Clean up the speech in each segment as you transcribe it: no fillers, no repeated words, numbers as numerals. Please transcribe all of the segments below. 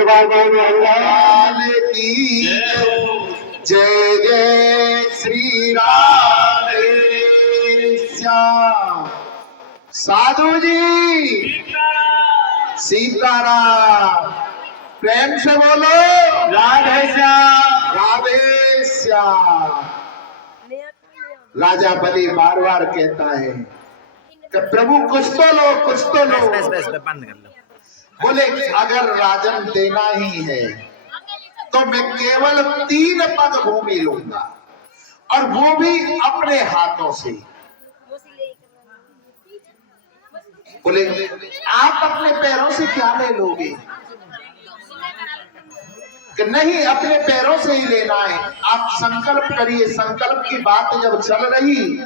भगवान की जय जय श्री राधे श्याम। साधु जी सीताराम, प्रेम से बोलो राधे श्याम। राधे श्याम। राजा बलि बार बार कहता है कि प्रभु कुछ तो लो, कुछ तो लो। बंद कर लो। बोले अगर राजन देना ही है तो मैं केवल 3 पग भूमि लूंगा, और वो भी अपने हाथों से। बोले आप अपने पैरों से क्या ले लोगे? कि नहीं, अपने पैरों से ही लेना है। आप संकल्प करिए। संकल्प की बात जब चल रही,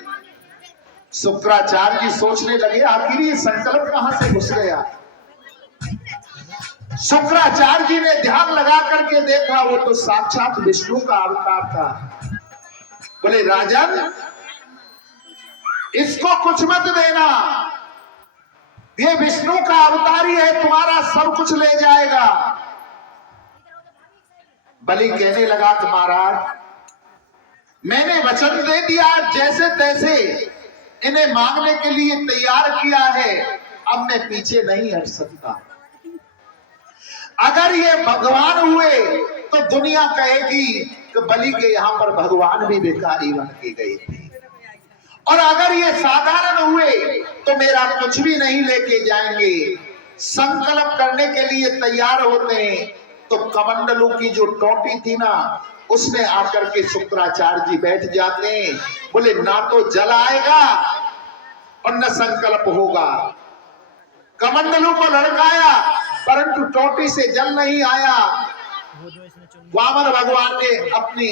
शुक्राचार्य जी सोचने लगे आखिर ये संकल्प कहां से घुस गया। शुक्राचार्य जी ने ध्यान लगा करके देखा, वो तो साक्षात विष्णु का अवतार था। बोले राजन इसको कुछ मत देना, ये विष्णु का अवतार ही है, तुम्हारा सब कुछ ले जाएगा। बलि कहने लगा कि महाराज मैंने वचन दे दिया, जैसे तैसे इन्हें मांगने के लिए तैयार किया है, अब मैं पीछे नहीं हट सकता। अगर ये भगवान हुए तो दुनिया कहेगी कि बलि के यहां पर भगवान भी भिखारी बन के गए थे, और अगर ये साधारण हुए तो मेरा कुछ भी नहीं लेके जाएंगे। संकल्प करने के लिए तैयार होते हैं तो कमंडलू की जो टोटी थी ना, उसमें आकर के शुक्राचार्य जी बैठ जाते हैं। बोले ना तो जल आएगा और न संकल्प होगा। कमंडलू को लड़काया परंतु टोटी से जल नहीं आया। वामन भगवान ने अपनी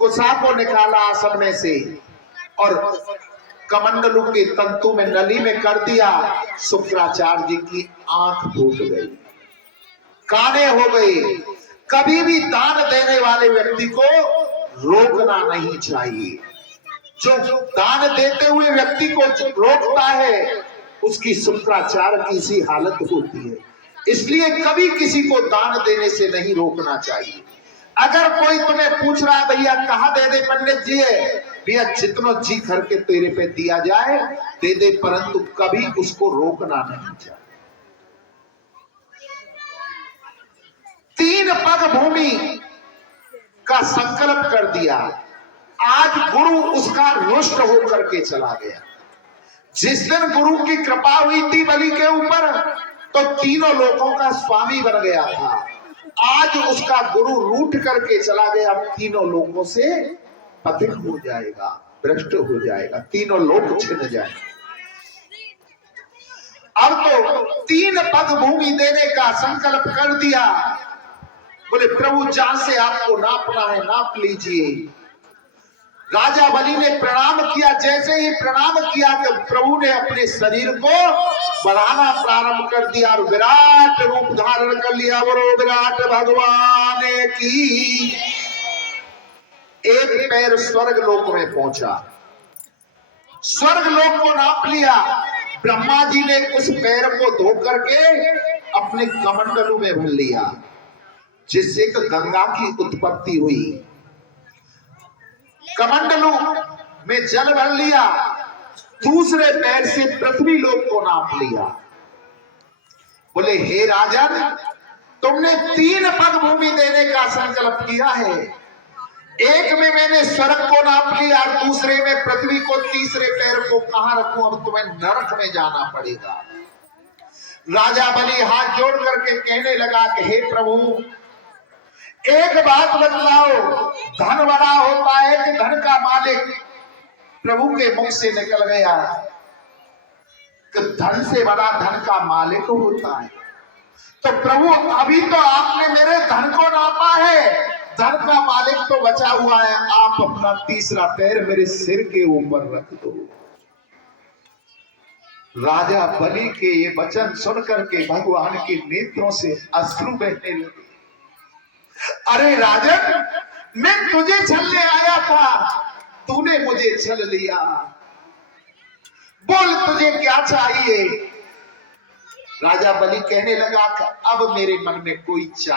कुशा को निकाला आसन में से और कमंडलू के तंतु में नली में कर दिया। शुक्राचार्य जी की आंख फूट गई, काने हो गई। कभी भी दान देने वाले व्यक्ति को रोकना नहीं चाहिए। जो दान देते हुए व्यक्ति को रोकता है उसकी शुक्राचार्य की सी हालत होती है। इसलिए कभी किसी को दान देने से नहीं रोकना चाहिए। अगर कोई तुम्हें पूछ रहा है भैया कहाँ दे दे पंडित जी, भैया जितना जी करके तेरे पे दिया जाए दे दे, परंतु कभी उसको रोकना नहीं चाहिए। 3 पग भूमि का संकल्प कर दिया। आज गुरु उसका रुष्ट होकर के चला गया। जिस दिन गुरु की कृपा हुई थी बलि के ऊपर तो तीनों लोगों का स्वामी बन गया था। आज उसका गुरु रूठ करके चला गया, तीनों लोगों से पतित हो जाएगा, भ्रष्ट हो जाएगा, तीनों लोग छिन जाएंगे। अब तो 3 पग भूमि देने का संकल्प कर दिया। बोले प्रभु जहां से आपको नापना है नाप लीजिए। राजा बलि ने प्रणाम किया। जैसे ही प्रणाम किया कि प्रभु ने अपने शरीर को बढ़ाना प्रारंभ कर दिया और विराट रूप धारण कर लिया। बोलो विराट भगवान की। एक पैर स्वर्ग लोक में पहुंचा, स्वर्ग लोक को नाप लिया। ब्रह्मा जी ने उस पैर को धो करके अपने कमंडलू में भर लिया, जिससे गंगा की उत्पत्ति हुई। कमंडलू में जल भर लिया, दूसरे पैर से पृथ्वी लोक को नाप लिया। बोले हे राजन तुमने 3 पग भूमि देने का संकल्प किया है। एक में मैंने स्वर्ग को नाप लिया, दूसरे में पृथ्वी को, तीसरे पैर को कहां रखूं? अब तुम्हें नरक में जाना पड़ेगा। राजा बलि हाथ जोड़ करके कहने लगा कि हे प्रभु एक बात बतलाओ, धन बड़ा होता है कि धन का मालिक? प्रभु के मुख से निकल गया कि धन से बड़ा धन का मालिक होता है। तो प्रभु अभी तो आपने मेरे धन को नापा है, धन का मालिक तो बचा हुआ है। आप अपना तीसरा पैर मेरे सिर के ऊपर रख दो। राजा बलि के ये वचन सुनकर के भगवान के नेत्रों से अश्रु बहने लगे। अरे राजन मैं तुझे छलने आया था, तूने मुझे छल लिया। बोल तुझे क्या चाहिए? राजा बलि कहने लगा कि अब मेरे मन में कोई चाह